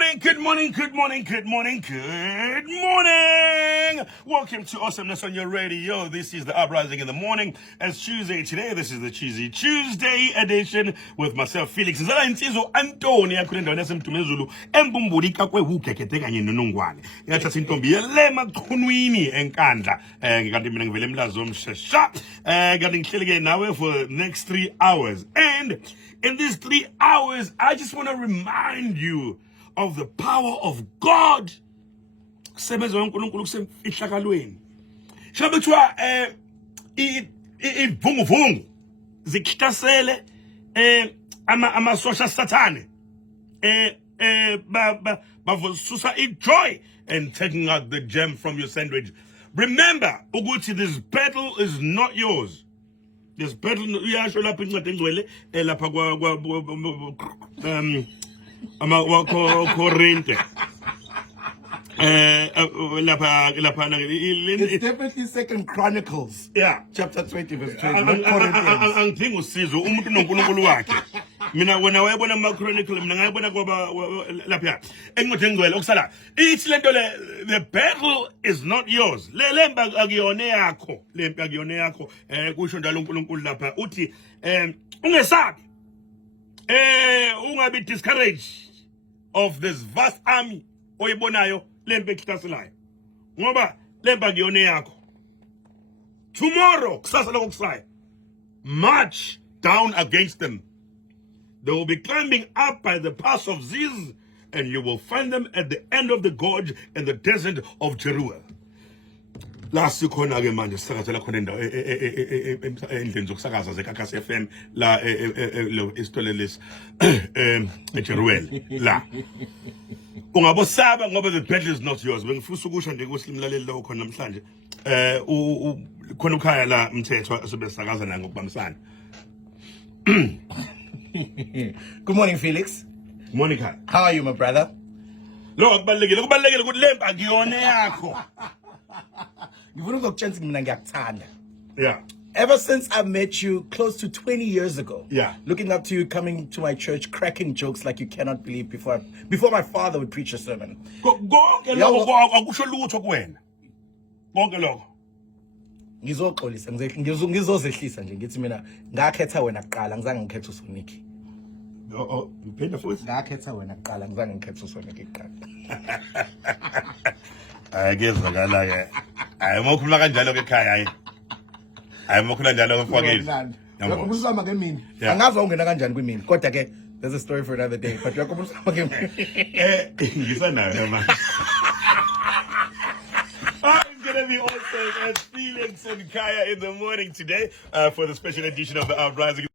morning, good morning, good morning, good morning, good morning. Welcome to Awesomeness on your radio. This is the Uprising in the Morning. It's Tuesday today. This is the Cheesy Tuesday edition with myself, Felix. Nzala insizwa Antonia kulendawana yasemthumezulu embumbulika kwehukekete kanye nonongwane. Yathatha intombi yelema khunwini enkandla. Ngikanti mina ngivele emlazo omshesha. Kanti ngihleleke nawe for the next 3 hours. And in these 3 hours, I just want to remind you of the power of God. Kusebenza uNkulunkulu kusemfihlakalweni. Shabethwa ivunguvungu zikhitasele amasosha sathane bavsusa joy and taking out the gem from your sandwich. Remember, ukuthi, this battle is not yours. This battle iyasho lapha incwadi engcwele lapha Korinte. It's definitely Second Chronicles. Yeah. Chapter 20, verse 20. Not Corinthians. Angidinga usizo umuntu noNkulunkulu wakhe. Mina wena wayebona ama Chronicle mina ngayibona kwaba lapha. Encwadi engcwele okusala. Ithi lento le, the battle is not yours. Lemba akuyona yakho. Lemba akuyona yakho. Kusho njalo uNkulunkulu lapha uthi ungesabi. Ungabe discouraged of this vast army oyibonayo lembe ekhitaselayo. Ngoba lemba akuyona yakho. Tomorrow, kusasa lokusaya, march down against them. They will be climbing up by the pass of Ziz, and you will find them at the end of the gorge in the desert of Jeruel. Last khona ke manje sisakazela khona indawo endlini zokusakaza zeKakasi FM la isitole lesi eJeruel la. Ungabosaba ngoba the battle is not yours. Bengifisa ukusho nje ukuthi limlaleli lo khona namhlanje. Khona ukhaya la umthetho asebesakaza na ngokubambisana. Good morning, Felix. Monica. How are you, my brother? Lo akubalekile ukuthi lemba akuyona yakho. Yeah. Ever since I met you close to 20 years ago, Yeah. looking up to you, coming to my church, cracking jokes like you cannot believe before my father would preach a sermon. Konke lokho akusho lutho kuwena. Konke lokho. Ngizoxolisa ngizozehlisa nje ngithi mina ngakhetha wena kuqala ngizange ngikhethe uSoniki. Uphenda futhi? Ngakhetha wena kuqala ngizange ngikhethe uSoniki kuqala. Akezwakala ke. Mokhuluma kanjalo ke ekhaya hayi. Mokhuluma njalo mfakeli. Yakubusama ke mina. Angazi ungena kanjani kwimini kodwa ke there's a story for another day but yakubusama ke mina. Ngisanayo manje. It's gonna be awesome as Felix and Kaya in the morning today for the special edition of the Uprising.